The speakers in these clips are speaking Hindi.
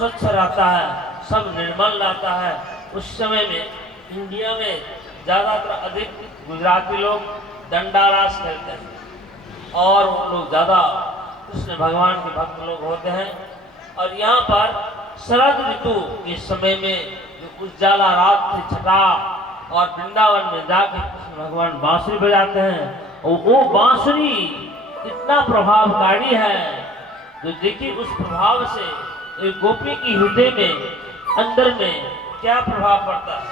स्वच्छ रहता है, सब निर्मल रहता है। उस समय में इंडिया में ज़्यादातर अधिक गुजराती लोग दंडारास खेलते हैं और वो लोग ज़्यादा कृष्ण भगवान के भक्त लोग होते हैं। और यहाँ पर शरद ऋतु के समय में जो उजाला रात थी छटा और वृंदावन में जाके कृष्ण भगवान बांसुरी बजाते हैं और वो बांसुरी इतना प्रभावकारी है जो देखिए उस प्रभाव से एक गोपी की हृदय में अंदर में क्या प्रभाव पड़ता है।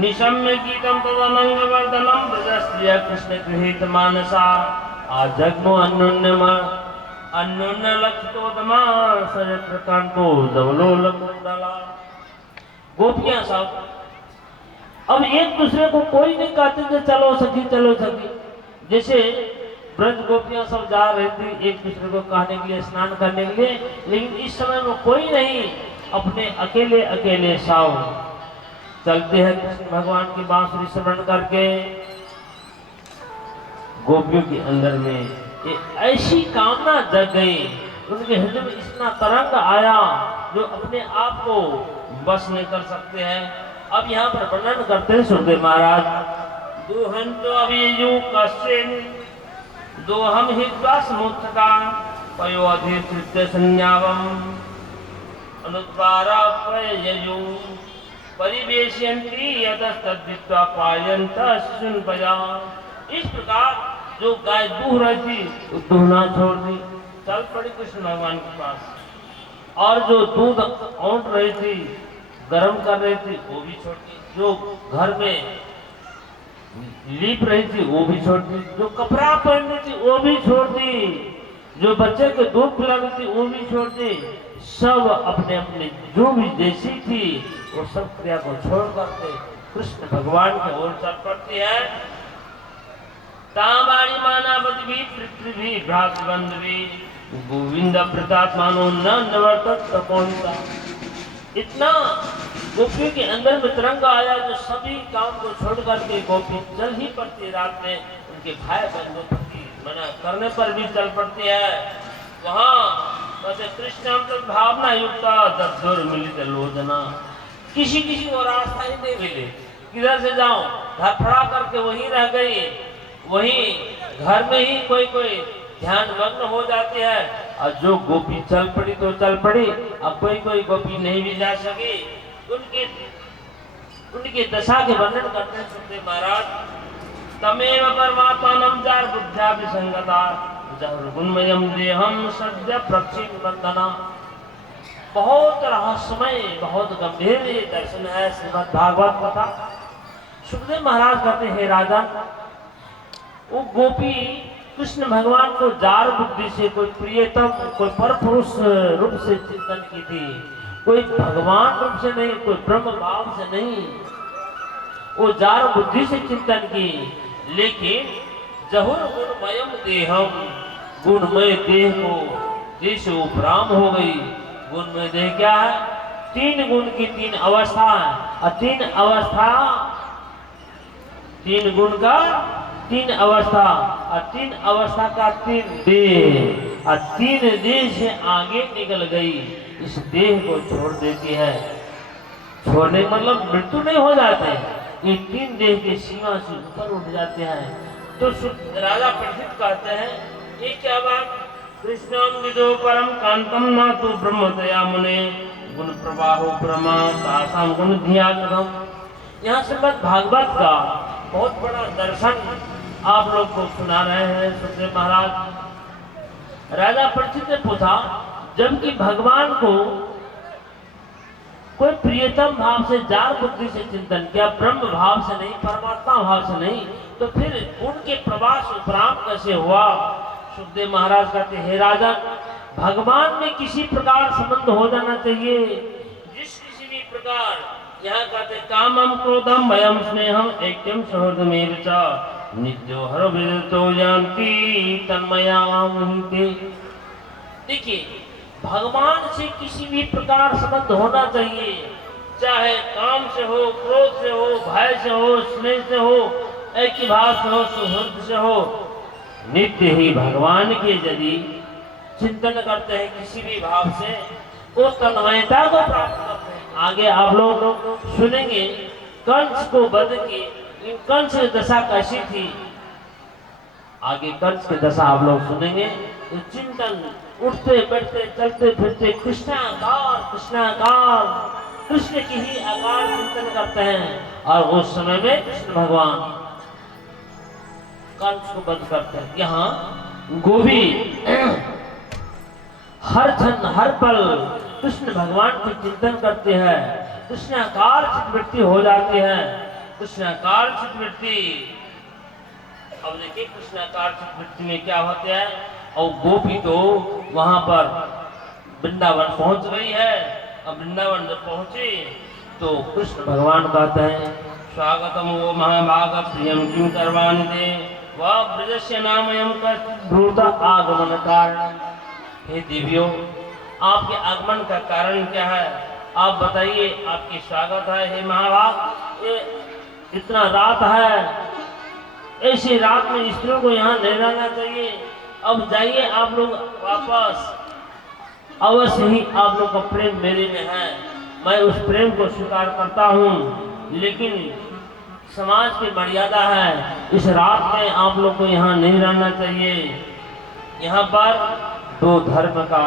निशम्य गीतम तदनंग वर्धनम ब्रजस्त्रिय कृष्ण गृहीत मानसा आजग्मो अन्योन्य लक्षितोदमा सरित्र कांतो धवलोलक मंडला। गोपियां सब अब एक दूसरे को कोई नहीं कहते थे चलो सखी चलो सखी। जैसे ब्रज गोपियां सब जा रही थी एक दूसरे को कहने के लिए, स्नान करने के लिए, लेकिन इस समय में कोई नहीं, अपने अकेले अकेले साव चलते हैं कृष्ण भगवान की बांसुरी श्रवण करके। गोपियों के अंदर में एक ऐसी कामना जग गई, उनके हृदय में इतना तरंग आया जो अपने आप को बस नहीं कर सकते हैं। अब यहाँ पर वर्णन करते हैं सुखदेव महाराज। दुहंतो अभियु कश्चिन दोहम हि समुत्थता पयोधिकृत्य संज्ञावम अनुद्वारा प्रययु परिवेशयन्ति यतस्तद्वित्वा पायन्तः पया। इस प्रकार जो गाय दूह रही थी वो दूहना छोड़ दी, चल पड़ी कृष्ण भगवान के पास। और जो दूध औंट रही थी, गर्म कर रही थी, वो भी छोड़ दी। जो घर में लीप रही थी वो भी छोड़ दी, जो कपड़ा पहन रही थी वो भी छोड़ दी, जो बच्चे को दूध पिला रही थी वो भी छोड़ दी। सब अपने अपने जो भी जैसी थी वो सब क्रिया को छोड़ करके कृष्ण भगवान की ओर चल पड़ती है। तावाणी मानावती पृथ्वी भ्रातृबंधवी गोविंद प्रतात्मानो न निवर्तत तपोन्ता। इतना गोपियों के अंदर में तरंग आया जो सभी काम को छोड़ करके गोपी चल ही पड़ती। रात में उनके भाई बंधु पति मना करने पर भी चल पड़ती है। वहाँ कृष्ण भावना युक्त दर मिलित लोचना, किसी किसी को रास्ता ही नहीं मिले, किधर से जाऊं, धड़फड़ा करके वहीं रह गई, वहीं घर में ही कोई कोई ध्यान मग्न हो जाती है। और जो गोपी चल पड़ी तो चल पड़ी, अब कोई कोई गोपी नहीं भी जा सकी। उनकी दशा के वर्णन करते हैं सुखदेव महाराज। तमेव परमात्मानं जार बुद्ध्या विसंगता गुणमयम देहम सद्य प्रक्षिण वंदना। बहुत रहस्यमय, बहुत गंभीर ये दर्शन है श्रीमद् भागवत कथा। सुखदेव महाराज कहते हैं, राजा वो गोपी कृष्ण भगवान को जार बुद्धि से, कोई प्रियतम, कोई पर पुरुष रूप से चिंतन की थी, कोई भगवान रूप से नहीं, कोई ब्रह्म भाव से नहीं, वो जार बुद्धि से चिंतन की। लेकिन जहुर गुणमयम देहम, गुणमय देह को जैसे वो भ्राम हो गई। गुणमय देह क्या है? तीन गुण की तीन अवस्था है, और तीन गुण का तीन अवस्था, और तीन अवस्था का तीन देह, और तीन देह से आगे निकल गई, इस देह को छोड़ देती है। छोड़ने मतलब मृत्यु नहीं हो जाते, ये तीन देह की सीमा से ऊपर उठ जाते हैं। तो राजा परीक्षित कहते हैं, ये क्या बात? कृष्णम विदो परम कांतम न तो ब्रह्मदया मुने गुण प्रवाहो ब्रह्मा तासाम गुण धिया कदम। यहाँ से भागवत का बहुत बड़ा दर्शन आप लोग को सुना रहे हैं सुखदेव महाराज। राजा परीक्षित ने पूछा, जबकि भगवान को कोई प्रियतम भाव से, जार बुद्धि से चिंतन किया, ब्रह्म भाव से नहीं, परमात्मा भाव से नहीं, तो फिर उनके प्रवास उपराम कैसे हुआ? सुखदेव महाराज कहते हैं, हे राजन, भगवान में किसी प्रकार संबंध हो जाना चाहिए, जिस किसी भी प्रकार। यहाँ कहते कामम क्रोधम भयम स्नेहम ऐक्यम सौहृदमेव च नित्यो हर विदितो जानती तन्मयाम। देखिए, भगवान से किसी भी प्रकार संबंध होना चाहिए, चाहे काम से हो, क्रोध से हो, भय से हो, स्नेह से हो, ऐक्य भाव से हो, सुहृद से हो। नित्य ही भगवान के यदि चिंतन करते हैं किसी भी भाव से, वो तन्मयता को प्राप्त करते हैं। आगे आप लोग सुनेंगे कंस को वध की, कंस की दशा कैसी थी। आगे कंस की दशा आप लोग सुनेंगे। चिंतन उठते बैठते चलते फिरते कृष्णाकार कृष्णाकार, कृष्ण की ही आकार चिंतन करते हैं। और उस समय में कृष्ण भगवान कंस को वध करते हैं। यहाँ गोपी हर क्षण हर पल कृष्ण भगवान की चिंतन करते हैं, कृष्णाकार चित्तवृत्ति हो जाती है, कृष्णाकार चित्तवृत्ति। अब देखिए कृष्णाकार चित्तवृत्ति में क्या होता है। और गोपी तो वहां पर वृंदावन पहुंच गई है। अब वृंदावन जब पहुंची तो कृष्ण भगवान कहते हैं स्वागतम वो महाभाग प्रियम किम करवानि दे वह ब्रजस्य नामयम का भूत आगमन कारण। हे देवियों, आपके आगमन का कारण क्या है, आप बताइए। आपकी स्वागत है हे महाभाग। ये इतना रात है, ऐसी रात में स्त्रियों को यहाँ नहीं रहना चाहिए। अब जाइए आप लोग वापस। अवश्य ही आप लोग का प्रेम मेरे में है, मैं उस प्रेम को स्वीकार करता हूँ, लेकिन समाज की मर्यादा है, इस रात में आप लोग को यहाँ नहीं रहना चाहिए। यहाँ पर दो धर्म का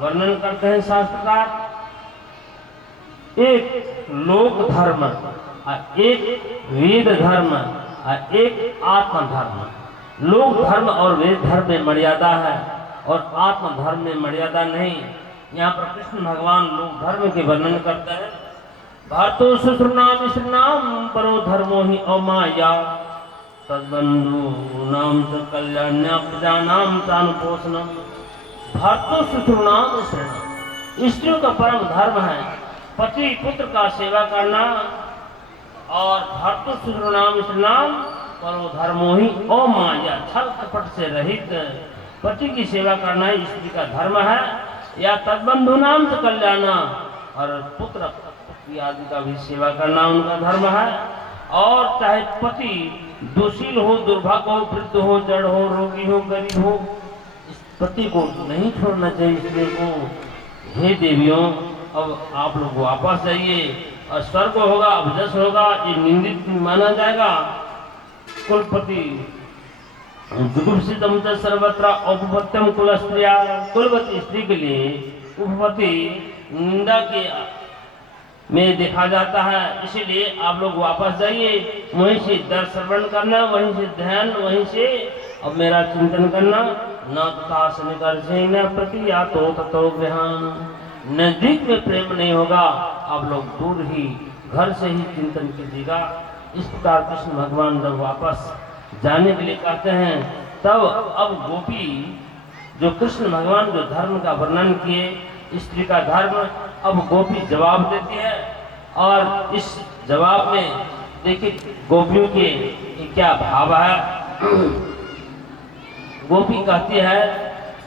वर्णन करते हैं शास्त्रकार, एक लोक धर्म और एक वेद धर्म और एक आत्म धर्म। लोक धर्म और वेद धर्म में मर्यादा है और आत्म धर्म में मर्यादा नहीं। यहाँ पर कृष्ण भगवान लोक धर्म के वर्णन करते हैं। भर्तो शुश्रूणाम स्त्रीणाम परो धर्मो ही अमाया तद्बंधु नाम च कल्याण्या प्रजानाम चानुपोषणम। भर्तो शुश्रूणाम स्त्रीणाम, स्त्रियों का परम धर्म है पति पुत्र का सेवा करना। और भर्तो शुश्रूणाम स्त्रीणाम परो धर्मो ही अमाया, छल कपट से रहित पति की सेवा करना ही स्त्री का धर्म है। या तद्बंधु नाम च कल्याणा, और पुत्र आदि का भी सेवा करना उनका धर्म है। और चाहे पति दुशील हो, दुर्भाग्य हो, वृद्ध हो, जड़ हो, रोगी हो, गरीब हो, इस पति को नहीं छोड़ना चाहिए स्त्री को। हे देवियों, अब आप लोग वापस जाइए और स्वर्ग होगा, अभजस होगा, ये निंदित माना जाएगा। कुलपति जुगुप्सितम च सर्वत्र उपपत्यम कुल स्त्रिया, कुलवती स्त्री के लिए उपपति निंदा के में देखा जाता है। इसीलिए आप लोग वापस जाइए, वहीं से दर्श श्रवण करना, वहीं से ध्यान, वहीं से अब मेरा चिंतन करना। न तथा निकर्षे न प्रति या तो ततो गृहान, नजदीक में प्रेम नहीं होगा, आप लोग दूर ही घर से ही चिंतन कीजिएगा। इस प्रकार कृष्ण भगवान जब वापस जाने के लिए कहते हैं, तब अब गोपी जो कृष्ण भगवान जो धर्म का वर्णन किए स्त्री का धर्म, अब गोपी जवाब देती है। और इस जवाब में देखिए गोपियों के क्या भाव है। गोपी कहती है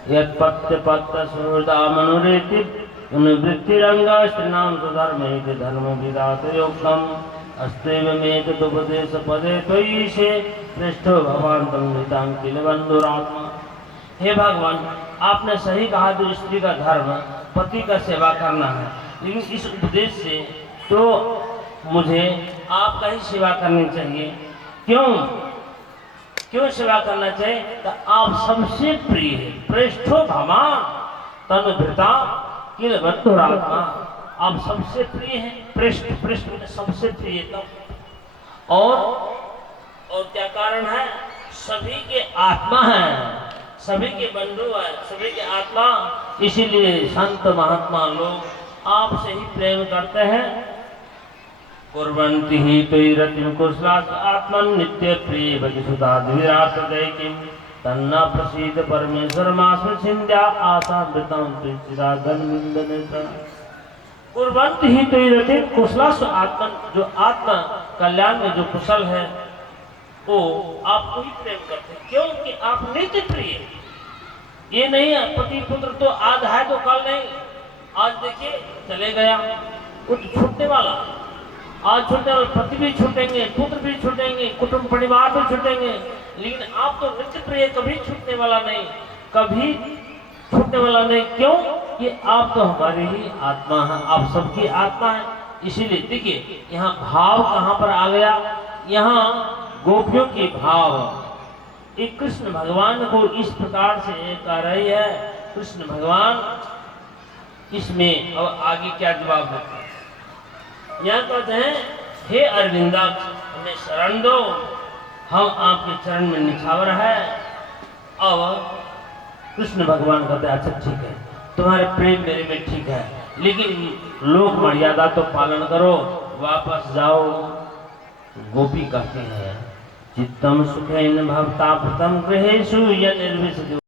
यत् पत्य पत्य सुहृदा मनुरेति अनुवृत्ति रंगा स्त्रीणाम सुधर्म धर्म विदात योक्तम अस्तेव में तदुपदेश पदे त्वयि से पृष्ठो भगवान तम किल बंधुरात्मा। हे भगवान, आपने सही कहा, जो स्त्री का धर्म पति का सेवा करना है, लेकिन इस उपदेश से तो मुझे आपका ही सेवा करनी चाहिए। क्यों सेवा करना चाहिए? तो आप सबसे प्रिय है, पृष्ठो भगवान तनुभृता किल बंधुरात्मा, आप सबसे प्रिय हैं। पृष्ठ पृष्ठ में सबसे प्रियतम। और क्या कारण है? सभी के आत्मा है, सभी के बंधु है, सभी के आत्मा। इसीलिए संत महात्मा लोग आपसे ही प्रेम करते हैं। कुर्वन्ति ही त्वयि रतिं कुशलास आत्मन नित्य प्रिय भजसुता द्विरात दैकिं तन्ना प्रसीद परमेश्वर मास्म छिंद्या आशा वृतम प्रियचिरा गन्विंदनेत्र। कुर्वन्ति ही त्वयि रतिं कुशलास आत्मन, जो आत्मा कल्याण में जो कुशल है वो आपको ही प्रेम करते हैं, क्योंकि आप नित्य प्रिय। ये नहीं है पति पुत्र तो आज है तो कल नहीं। आज देखिए चले गया, कुछ छूटने वाला, आज छूटने वाले पति भी छूटेंगे, पुत्र भी छूटेंगे, कुटुंब परिवार भी छूटेंगे, लेकिन आप तो नित्य प्रिय, कभी छूटने वाला नहीं, कभी छूट फूटने वाला नहीं। क्यों? कि आप तो हमारी ही आत्मा है, आप सबकी आत्मा है। इसीलिए देखिए यहाँ भाव कहाँ पर आ गया, यहाँ गोपियों के भाव एक कृष्ण भगवान को इस प्रकार से कह रही है। कृष्ण भगवान इसमें अब आगे क्या जवाब देते हैं? यहाँ कहते हैं हे अरविंदाक्ष हमें शरण दो, हम आपके चरण में निछावर है। अब कृष्ण भगवान कहते हैं अच्छा ठीक है, तुम्हारे प्रेम मेरे में ठीक है, लेकिन लोक मर्यादा तो पालन करो, वापस जाओ। गोपी कहते हैं चित्तम सुखेन भवता प्रथम गृहेषु यनिर्विशति